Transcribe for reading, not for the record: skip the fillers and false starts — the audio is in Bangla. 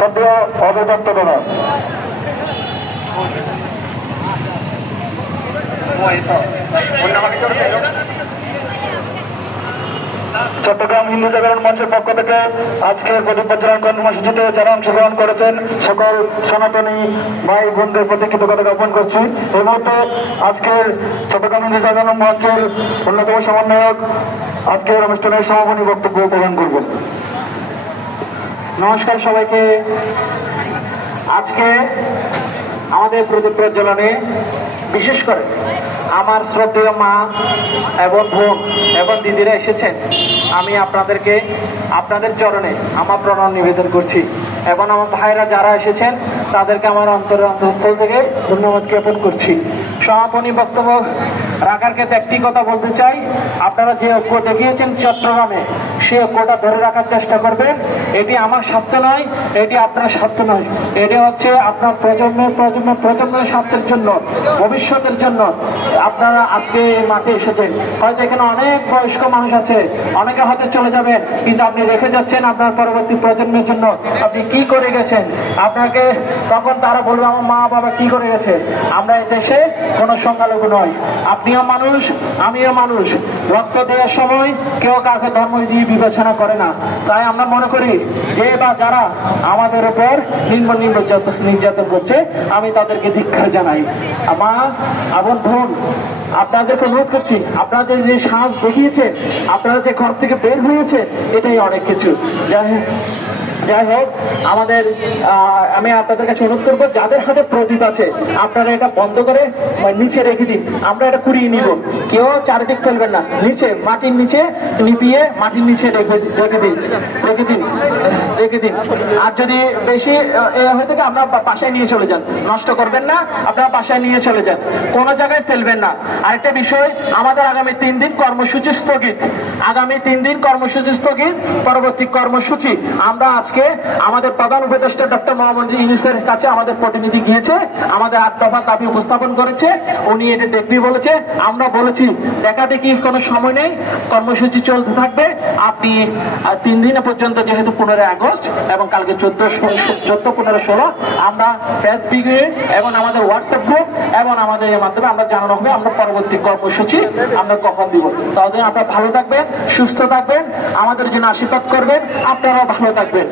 শ্রদ্ধেয় অজয় দত্তগণ। চট্টগ্রাম হিন্দু জাগরণ মঞ্চের পক্ষ থেকে আজকে প্রদীপ প্রজ্বলন কর্মসূচিতে যারা অংশগ্রহণ করেছেন সকল সনাতনী ভাই বোনদের প্রতি কৃতজ্ঞতা জ্ঞাপন করছি। এই মুহূর্তে আজকের চট্টগ্রাম হিন্দু জাগরণ মঞ্চের অন্যতম সমন্বয়ক আজকের অনুষ্ঠানের সমাপনী বক্তব্য প্রদান করবেন। নমস্কার সবাইকে। আজকে আমাদের প্রদীপ প্রজ্বলনে বিশেষ করে আমার শ্রদ্ধেয় মা এবং বোন এবং দিদিরা এসেছেন। আমি আপনাদের চরণে আমার প্রণাম নিবেদন করছি এবং আমার ভাইরা যারা এসেছেন তাদেরকে আমার অন্তঃস্থল থেকে ধন্যবাদ জ্ঞাপন করছি। সমাপনী বক্তব্য রাখার ক্ষেত্রে একটি কথা বলতে চাই, আপনারা যে ঐক্য দেখিয়েছেন চট্টগ্রামে সে ঐক্যটা ধরে রাখার চেষ্টা করবেন। এটি আমার স্বার্থ নয়, এটি আপনার স্বার্থ নয়, এটি হচ্ছে আপনার প্রজন্মের স্বার্থের জন্য, ভবিষ্যতের জন্য আপনারা আজকে এই মাঠে এসেছেন। হয়তো এখানে অনেক বয়স্ক মানুষ আছে, অনেকে হয়তো চলে যাবেন, কিন্তু আপনি রেখে যাচ্ছেন আপনার পরবর্তী প্রজন্মের জন্য আপনি কি করে গেছেন। আপনাকে তখন তারা বলবে আমার মা বাবা কি করে গেছে। আমরা এই দেশে কোনো সংখ্যালঘু নয়, আপনিও মানুষ আমিও মানুষ। রক্ত দেওয়ার সময় কেউ কাউকে ধর্ম দিয়ে বিবেচনা করে না। তাই আমরা মনে করি যে বা যারা আমাদের উপর নির্যাতন করছে আমি তাদেরকে ধিক্কার জানাই। মা এবং বোন আপনাদেরকে অনুরোধ করছি, আপনাদের যে সাহস দেখিয়েছে, আপনারা যে ঘর থেকে বের হয়েছে এটাই অনেক কিছু। যাই হোক আমি আপনাদের কাছে অনুরোধ করবো যাদের হাতে প্রদীপ আছে আপনারা এটা বন্ধ করে নিচে রেখে দিন। আমরা এটা কুড়িয়ে নিব, কেউ চারিদিক ফেলবেন না, নিচে মাটির নিচে নিপিয়ে মাটির নিচে রেখে দিন। আর যদি বেশি হয়ে থাকে আপনারা বাসায় নিয়ে চলে যান, নষ্ট করবেন না, আপনারা বাসায় নিয়ে চলে যান, কোনো জায়গায় ফেলবেন না। আরেকটা বিষয়, আমাদের আগামী 3 দিন কর্মসূচি স্থগিত। পরবর্তী কর্মসূচি আমরা আজকে আমাদের প্রধান উপদেষ্টা ডক্টর মোহাম্মদ ইউনূসের কাছে আমাদের প্রতিনিধি গিয়েছে, আমাদের 8 দফা দাবি উপস্থাপন করেছে। উনি এটা দেখবি বলেছে, আমরা বলেছি দেখা দেখি কোনো সময় নেই, কর্মসূচি চলতে থাকবে। আপনি 3 দিন পর্যন্ত, যেহেতু 15 আগস্ট এবং কালকে 14, 15, 16 আমরা প্রেস ব্রিগেড এবং আমাদের হোয়াটসঅ্যাপ গ্রুপ এবং আমাদের এর মাধ্যমে আমরা জানানো হবে আমরা পরবর্তী কর্মসূচি আমরা কখন দিব। তাহলে আপনারা ভালো থাকবেন, সুস্থ থাকবেন, আমাদের জন্য আশীর্বাদ করবেন, আপনারাও ভালো থাকবেন।